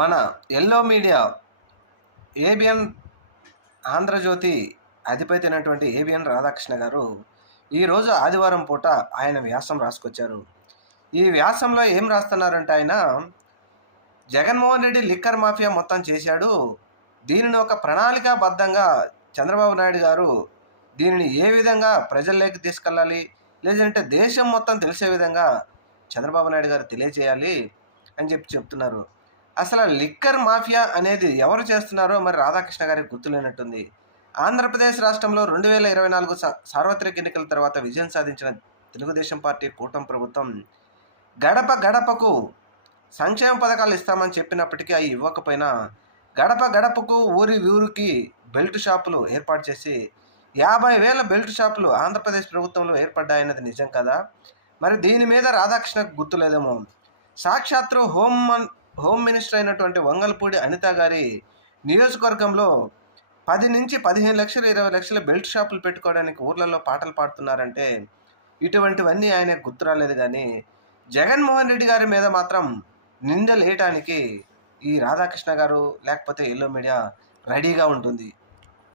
మన yellow media ABN Andhra Jyothi అధిపతి అయినటువంటి ఏబిఎన్ రాధాకృష్ణ గారు ఈరోజు ఆదివారం పూట ఆయన వ్యాసం రాసుకొచ్చారు. ఈ వ్యాసంలో ఏం రాస్తున్నారంటే ఆయన జగన్మోహన్ రెడ్డి లిక్కర్ మాఫియా మొత్తం చేశాడు. దీనిని ఒక ప్రణాళికాబద్ధంగా చంద్రబాబు నాయుడు గారు దీనిని ఏ విధంగా ప్రజల్లోకి తీసుకెళ్ళాలి, లేదంటే దేశం మొత్తం తెలిసే విధంగా చంద్రబాబు నాయుడు గారు తెలియజేయాలి అని చెప్తున్నారు. అసలు లిక్కర్ మాఫియా అనేది ఎవరు చేస్తున్నారో మరి రాధాకృష్ణ గారికి గుర్తులేనట్టుంది. ఆంధ్రప్రదేశ్ రాష్ట్రంలో 2024 సార్వత్రిక ఎన్నికల తర్వాత విజయం సాధించిన తెలుగుదేశం పార్టీ కూటమి ప్రభుత్వం గడప గడపకు సంక్షేమ పథకాలు ఇస్తామని చెప్పినప్పటికీ అవి ఇవ్వకపోయినా గడప గడపకు ఊరి ఊరికి బెల్ట్ షాపులు ఏర్పాటు చేసి 50,000 బెల్ట్ షాపులు ఆంధ్రప్రదేశ్ ప్రభుత్వంలో ఏర్పడ్డాయన్నది నిజం కదా. మరి దీని మీద రాధాకృష్ణకు గుర్తులేదేమో. సాక్షాత్తు హోమ్ మినిస్టర్ అయినటువంటి వంగల్పూడి అనిత గారి నియోజకవర్గంలో 10 నుంచి 15 లక్షలు 20 లక్షల బెల్ట్ షాపులు పెట్టుకోవడానికి ఊర్లలో పాటలు పాడుతున్నారంటే ఇటువంటివన్నీ ఆయన గుర్తు రాలేదు. కానీ జగన్మోహన్ రెడ్డి గారి మీద మాత్రం నిందలు వేయటానికి ఈ రాధాకృష్ణ గారు లేకపోతే ఎల్లో మీడియా రెడీగా ఉంటుంది.